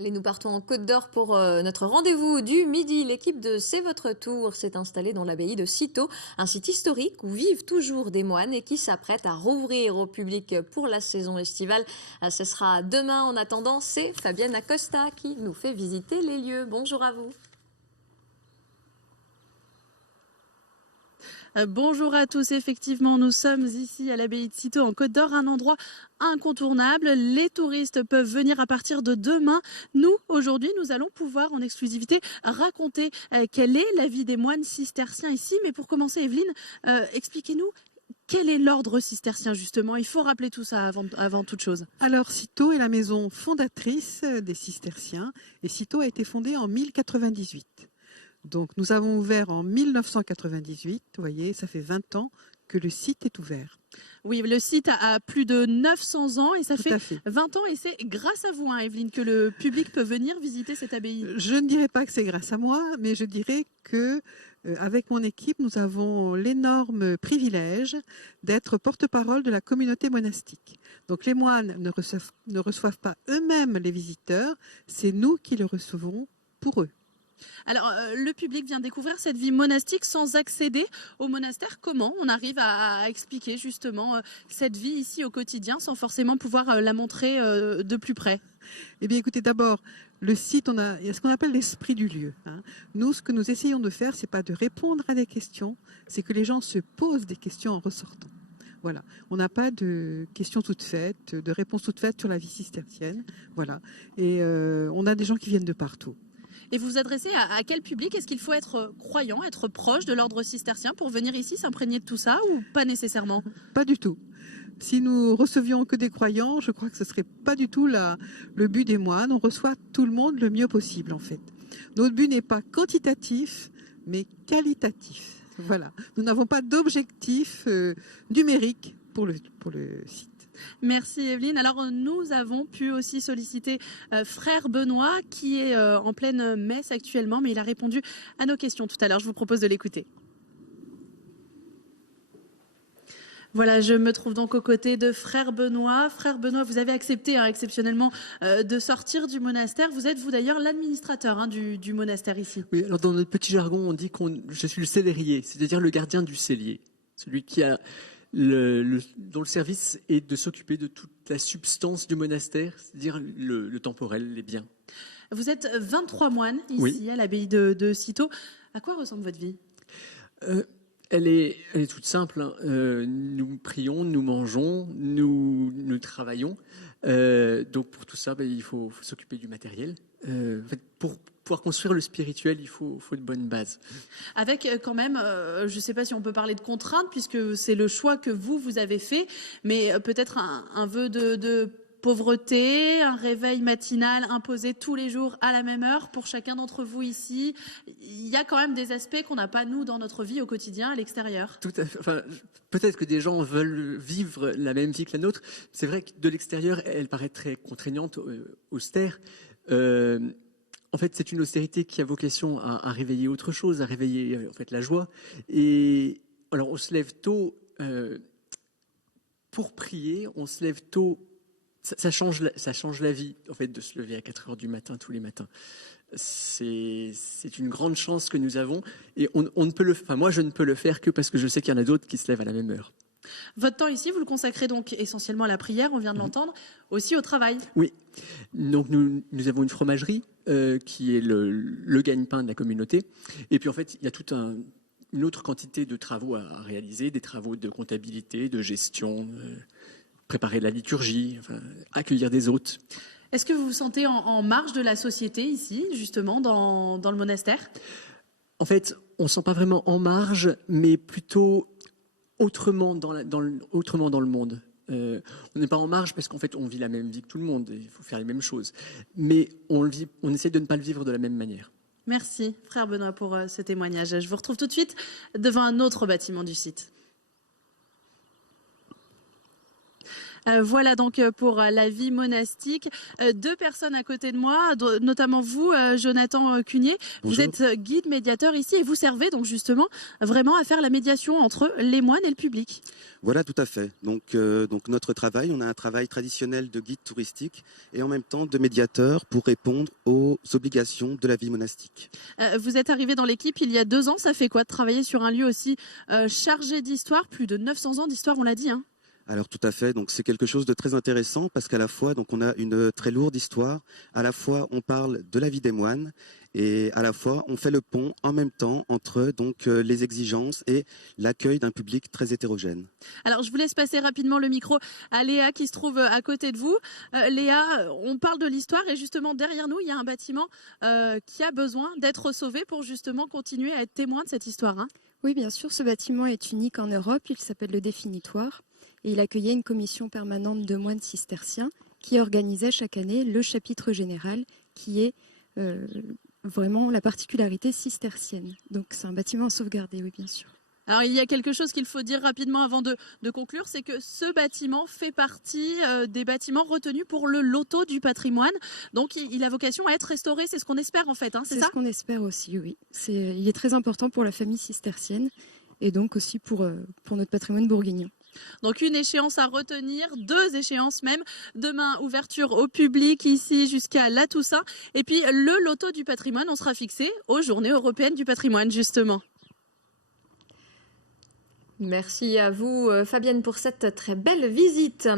Allez, nous partons en Côte d'Or pour notre rendez-vous du midi. L'équipe de C'est votre tour s'est installée dans l'abbaye de Cîteaux, un site historique où vivent toujours des moines et qui s'apprête à rouvrir au public pour la saison estivale. Ce sera demain. En attendant, c'est Fabienne Acosta qui nous fait visiter les lieux. Bonjour à vous. Bonjour à tous, effectivement nous sommes ici à l'abbaye de Cîteaux en Côte d'Or, un endroit incontournable. Les touristes peuvent venir à partir de demain. Nous, aujourd'hui, nous allons pouvoir en exclusivité raconter quelle est la vie des moines cisterciens ici. Mais pour commencer, Evelyne, expliquez-nous quel est l'ordre cistercien justement. Il faut rappeler tout ça avant toute chose. Alors, Cîteaux est la maison fondatrice des cisterciens et Cîteaux a été fondée en 1098. Donc, nous avons ouvert en 1998. Vous voyez, ça fait 20 ans que le site est ouvert. Oui, le site a plus de 900 ans et ça Tout fait à fait. 20 ans. Et c'est grâce à vous, hein, Evelyne, que le public peut venir visiter cette abbaye. Je ne dirais pas que c'est grâce à moi, mais je dirais que avec mon équipe, nous avons l'énorme privilège d'être porte-parole de la communauté monastique. Donc, les moines ne reçoivent pas eux-mêmes les visiteurs, c'est nous qui les recevons pour eux. Alors, le public vient découvrir cette vie monastique sans accéder au monastère. Comment on arrive à expliquer justement cette vie ici au quotidien sans forcément pouvoir la montrer de plus près? Eh bien, écoutez, d'abord, le site, il y a ce qu'on appelle l'esprit du lieu. Nous, ce que nous essayons de faire, c'est pas de répondre à des questions, c'est que les gens se posent des questions en ressortant. Voilà, on n'a pas de questions toutes faites, de réponses toutes faites sur la vie cistercienne. Voilà, et on a des gens qui viennent de partout. Et vous vous adressez à quel public? Est-ce qu'il faut être croyant, être proche de l'ordre cistercien pour venir ici s'imprégner de tout ça ou pas nécessairement? Pas du tout. Si nous recevions que des croyants, je crois que ce serait pas du tout le but des moines. On reçoit tout le monde le mieux possible, en fait. Notre but n'est pas quantitatif, mais qualitatif. Voilà. Nous n'avons pas d'objectif numérique pour le site. Merci Evelyne. Alors nous avons pu aussi solliciter frère Benoît qui est en pleine messe actuellement, mais il a répondu à nos questions tout à l'heure. Je vous propose de l'écouter. Voilà, je me trouve donc aux côtés de frère Benoît. Frère Benoît, vous avez accepté exceptionnellement de sortir du monastère. Vous êtes, vous d'ailleurs, l'administrateur du monastère ici. Oui, alors dans notre petit jargon, on dit que je suis le cellérier, c'est-à-dire le gardien du cellier. Celui qui a dont le service est de s'occuper de toute la substance du monastère, c'est-à-dire le temporel, les biens. Vous êtes 23 moines ici, oui, à l'abbaye de Cîteaux. À quoi ressemble votre vie? Elle est toute simple. Nous prions, nous mangeons, nous travaillons. Donc pour tout ça, il faut s'occuper du matériel. En fait, pour pouvoir construire le spirituel, il faut de bonnes bases. Avec quand même, je ne sais pas si on peut parler de contraintes, puisque c'est le choix que vous avez fait, mais peut-être un vœu de pauvreté, un réveil matinal imposé tous les jours à la même heure pour chacun d'entre vous ici. Il y a quand même des aspects qu'on n'a pas, nous, dans notre vie au quotidien, à l'extérieur. Tout à fait. Enfin, peut-être que des gens veulent vivre la même vie que la nôtre. C'est vrai que de l'extérieur, elle paraît très contraignante, austère. En fait, c'est une austérité qui a vocation à réveiller autre chose, à réveiller en fait la joie. Et alors, on se lève tôt pour prier. On se lève tôt. Ça change la vie, en fait, de se lever à 4 heures du matin tous les matins. C'est une grande chance que nous avons. Et on ne peut moi, je ne peux le faire que parce que je sais qu'il y en a d'autres qui se lèvent à la même heure. Votre temps ici, vous le consacrez donc essentiellement à la prière, on vient de l'entendre, aussi au travail. Oui. Donc nous avons une fromagerie qui est le gagne-pain de la communauté. Et puis en fait, il y a toute une autre quantité de travaux à réaliser, des travaux de comptabilité, de gestion, préparer la liturgie, accueillir des hôtes. Est-ce que vous vous sentez en marge de la société ici, justement, dans le monastère? En fait, on ne se sent pas vraiment en marge, mais plutôt autrement dans le monde. On n'est pas en marge parce qu'en fait, on vit la même vie que tout le monde, il faut faire les mêmes choses. Mais on essaie de ne pas le vivre de la même manière. Merci, frère Benoît, pour ce témoignage. Je vous retrouve tout de suite devant un autre bâtiment du site. Voilà donc pour la vie monastique. Deux personnes à côté de moi, notamment vous, Jonathan Cunier. Vous Bonjour. êtes guide médiateur ici et vous servez donc justement vraiment à faire la médiation entre les moines et le public. Voilà, tout à fait. Donc notre travail, on a un travail traditionnel de guide touristique et en même temps de médiateur pour répondre aux obligations de la vie monastique. Vous êtes arrivé dans l'équipe il y a 2 ans. Ça fait quoi de travailler sur un lieu aussi chargé d'histoire? Plus de 900 ans d'histoire, on l'a dit, hein. Alors tout à fait, donc c'est quelque chose de très intéressant parce qu'à la fois donc on a une très lourde histoire, à la fois on parle de la vie des moines et à la fois on fait le pont en même temps entre donc les exigences et l'accueil d'un public très hétérogène. Alors, je vous laisse passer rapidement le micro à Léa qui se trouve à côté de vous. Léa, on parle de l'histoire et justement derrière nous, il y a un bâtiment qui a besoin d'être sauvé pour justement continuer à être témoin de cette histoire, hein. Oui, bien sûr, ce bâtiment est unique en Europe, il s'appelle le Définitoire et il accueillait une commission permanente de moines cisterciens qui organisait chaque année le chapitre général qui est vraiment la particularité cistercienne. Donc c'est un bâtiment à sauvegarder, oui, bien sûr. Alors, il y a quelque chose qu'il faut dire rapidement avant de conclure, c'est que ce bâtiment fait partie des bâtiments retenus pour le loto du patrimoine. Donc, il a vocation à être restauré, c'est ce qu'on espère en fait, hein, c'est ça? Ce qu'on espère aussi, oui. Il est très important pour la famille cistercienne et donc aussi pour notre patrimoine bourguignon. Donc une échéance à retenir, 2 échéances même. Demain, ouverture au public ici jusqu'à la Toussaint. Et puis le loto du patrimoine, on sera fixé aux Journées européennes du patrimoine justement. Merci à vous, Fabienne, pour cette très belle visite.